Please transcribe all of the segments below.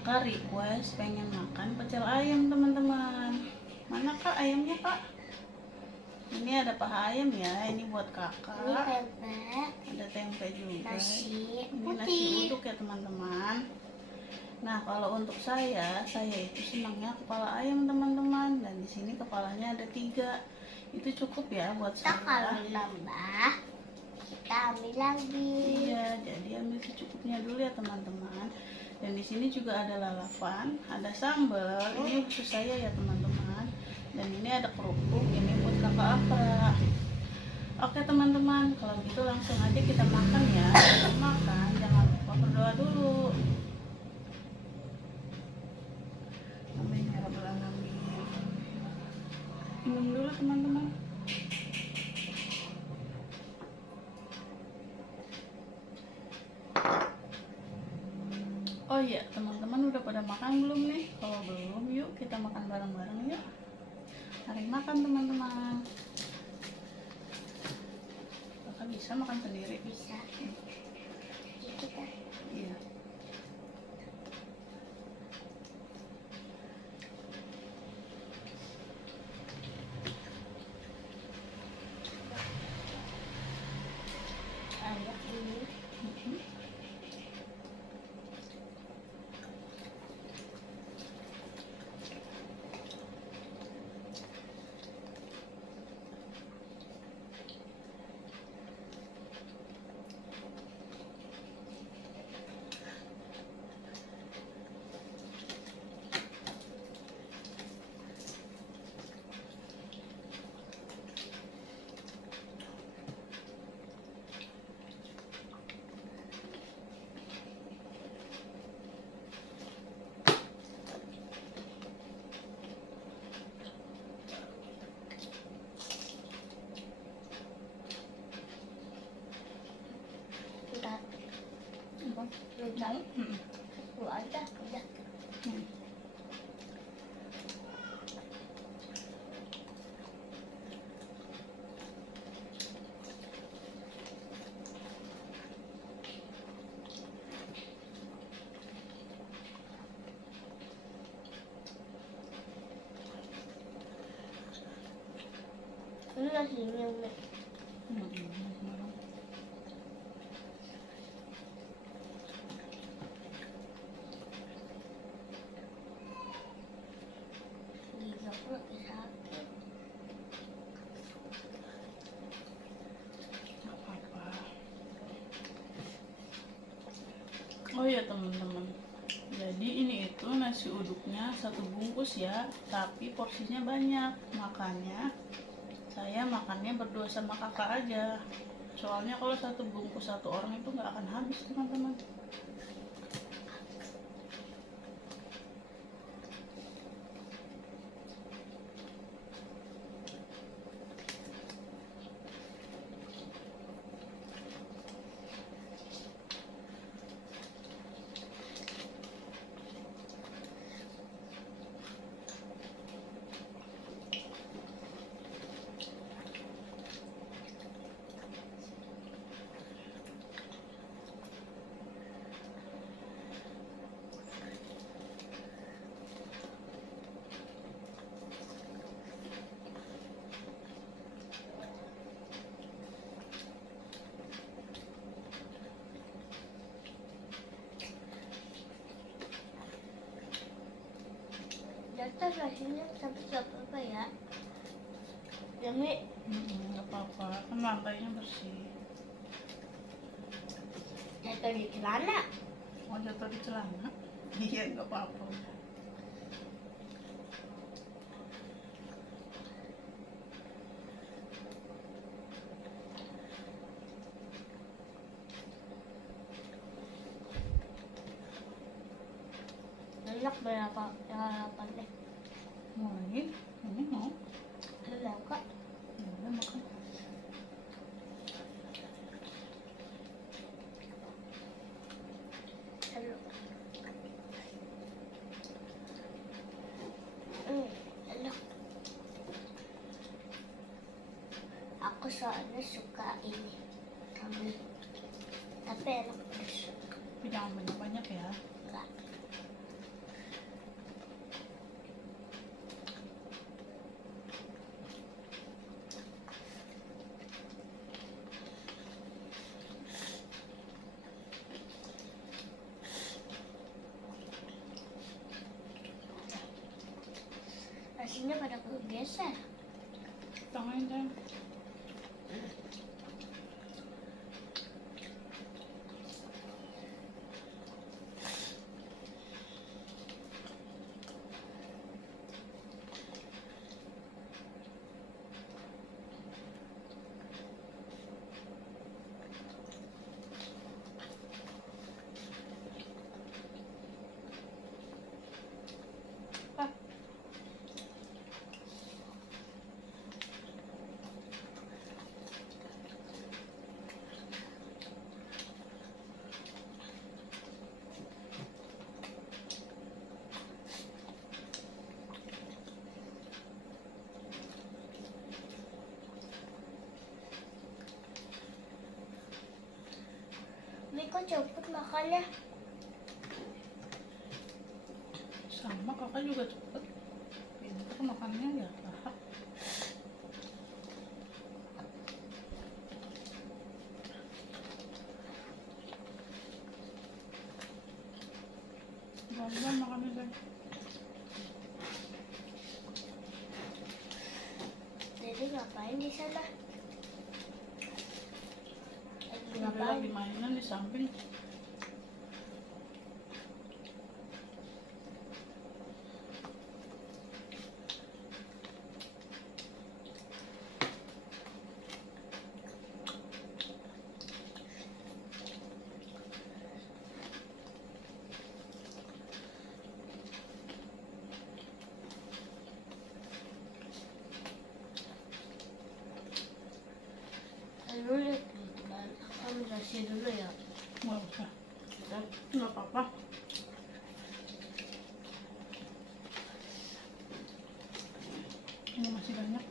Kakak request pengen makan pecel ayam teman-teman. Mana kak ayamnya kak? Ini ada paha ayam ya, ini buat kakak. Ini tempe. Ada tempe juga. Nasi Ini putih. nasi uduk ya teman-teman. Nah kalau untuk saya itu senangnya kepala ayam teman-teman. Dan di sini kepalanya ada 3. Itu cukup ya buat Kita kalau saya. nambah, kita ambil lagi. Iya, jadi ambil secukupnya dulu ya teman-teman. Dan di sini juga ada lalapan, ada sambal. Ini khusus saya ya teman-teman. Dan ini ada kerupuk, ini buat kakak Afra. Oke teman-teman, kalau gitu langsung aja kita makan ya. Kita makan, jangan lupa berdoa dulu. Amin ya rabbal alamin. Minum dulu teman-teman. Oh iya, teman-teman udah pada makan belum nih? Kalau belum, yuk kita makan bareng-bareng yuk. Mari makan teman-teman. Kakak bisa makan sendiri? Bisa. Jadi kita Iya. ayak ini. Bentar, Apa? bentar. Hmm. Lu aja, udah. Hmm. Ini nasi Umi. Gigi aku lagi sakit. Nggak apa-apa. Oh iya teman-teman, jadi ini itu nasi uduknya 1 bungkus ya, tapi porsinya banyak. Makanya saya makannya berdua sama kakak aja. Soalnya kalau 1 bungkus 1 orang itu nggak akan habis teman-teman. Dasar nasinya tapi gak apa-apa ya. Demi Nggak apa-apa, kan lantainya bersih. jatuh di celana. Mau jatuh di celana? Iya nggak apa-apa. Enak berapa? Apa deh? Mau lagi? Ini mau? Enak kok. Ya udah makan. Enak. Enak. Aku soalnya suka ini kambing, tapi enak pedas. Tapi jangan banyak-banyak ya. Enggak. nasinya pada kegeser. Tangan sayang. Ini kok cepet makannya? Sama kakak juga cepet. Pintar makannya ya lahap. Pelan-pelan makannya sayang. Jadi ngapain di sana? Ada lagi mainan di samping. Lalu lihat teman-teman, aku jelasin dulu ya. Nggak usah. Nggak apa-apa. Ini masih banyak.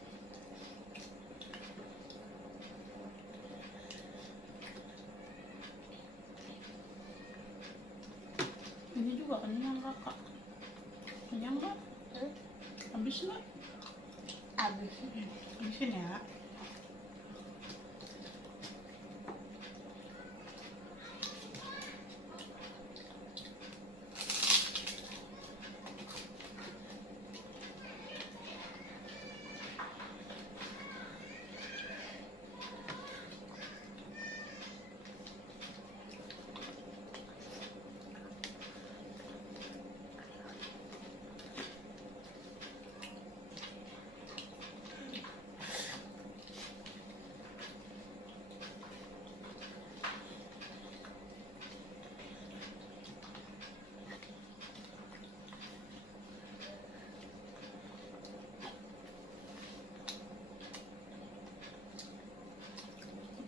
Ini juga kenyang kakak. Kenyang nggak? Habis nggak? Abis. Habisin ya.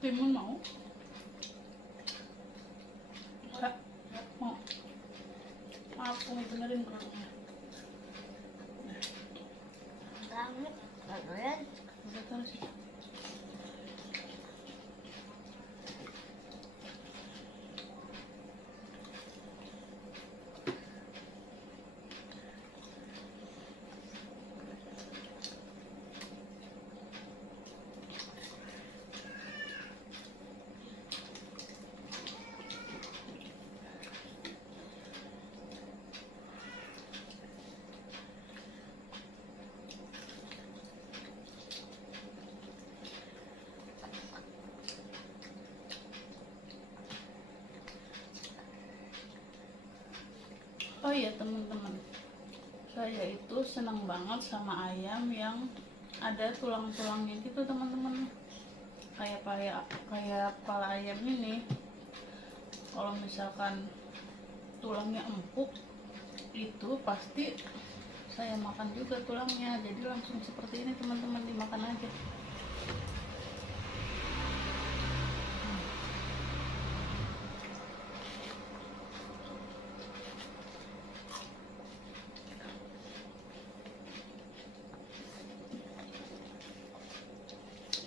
Timun mau? Enggak, mau. Aku mau benerin kerupuknya. Banget. Kalian Udah taruh sih. Oh iya teman-teman, saya itu senang banget sama ayam yang ada tulang-tulangnya gitu teman-teman. Kayak kepala ayam ini, kalau misalkan tulangnya empuk, itu pasti saya makan juga tulangnya. Jadi langsung seperti ini teman-teman, dimakan aja.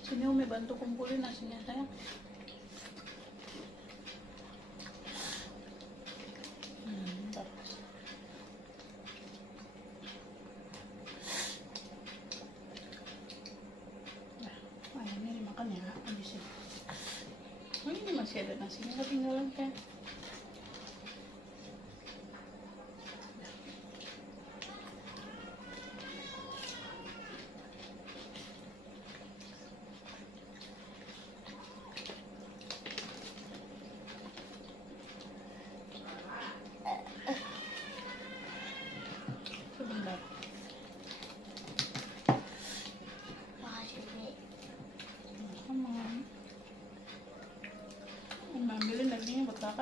Sini Umi bantu kumpulin nasinya sayang. Bentar. Nah, ayamnya dimakan ya, habisin. Oh, ini masih ada nasinya ketinggalan kan?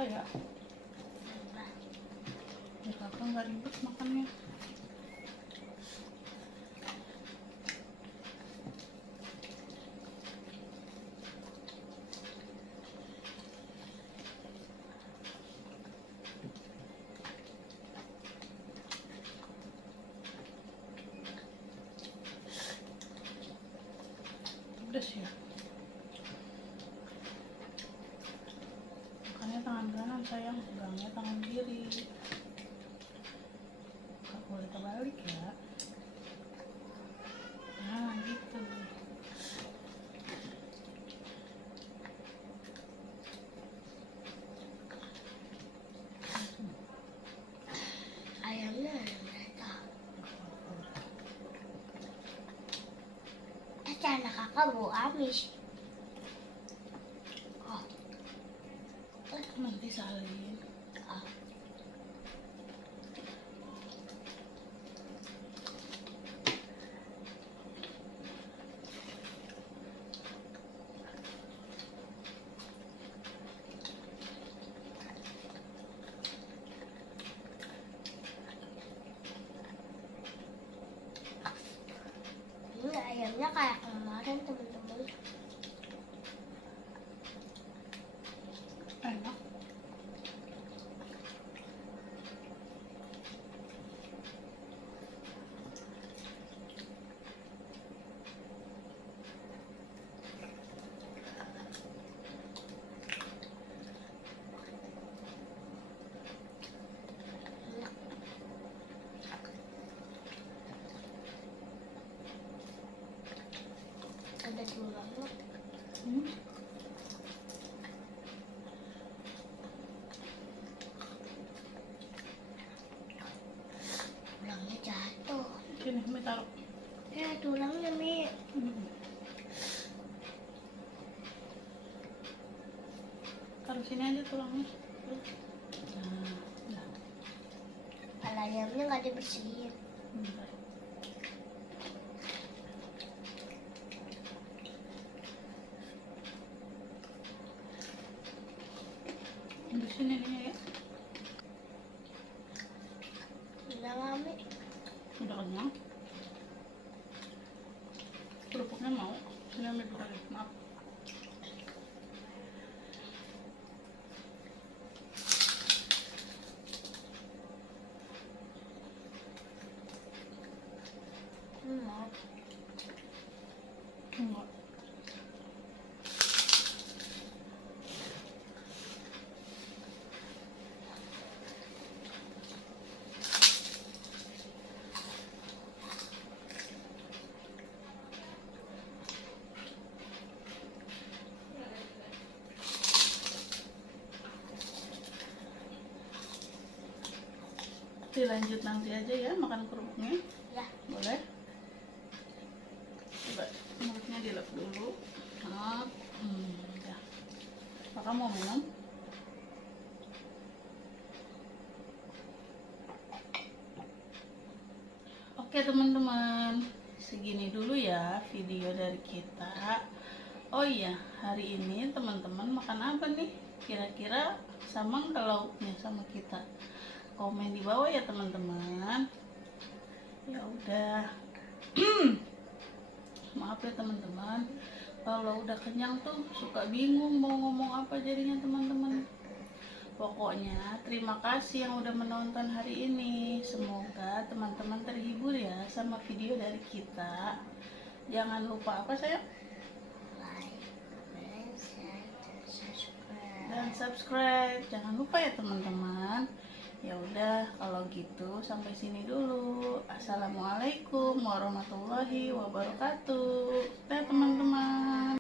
kakak ya. Ya kakak nggak ribet makannya. Pedas ya. Makannya tangan kanan sayang, pegangnya tangan kiri. Gak boleh terbalik ya. Nah gitu. Ayamnya ada mereka. Anak kakak bau amis. Oh, Nanti salin. ah. Ini ayamnya kayak kemarin teman-teman. Enak. Ada tulangnya. Hmm. Tulangnya jatuh. Sini, Mi taruh. Ya tulangnya Mi. Hmm. Taruh sini aja tulangnya. Nah, nah. Kalau ayamnya nggak dibersihin. Bentar. Bersihin ininya ya. Udah ngami. Udah kenyang. Kerupuknya mau. Sini ambil dulu. Maaf. Mau. Enggak. Dilanjut nanti aja ya makan kerupuknya. Ya. Boleh. Coba mulutnya dilap dulu. Nah, ya. Kakak mau minum? Oke teman-teman, segini dulu ya video dari kita. Oh iya, hari ini teman-teman makan apa nih? Kira-kira sama nggak lauknya sama kita? Komen di bawah ya teman-teman. Ya udah. Maaf ya teman-teman, kalau udah kenyang tuh suka bingung mau ngomong apa jadinya teman-teman. Pokoknya terima kasih yang udah menonton hari ini. Semoga teman-teman terhibur ya sama video dari kita. Jangan lupa apa sayang? Like, comment, share, dan subscribe. Dan subscribe. Jangan lupa ya teman-teman. Ya udah kalau gitu sampai sini dulu. Assalamualaikum warahmatullahi wabarakatuh. Dah teman-teman.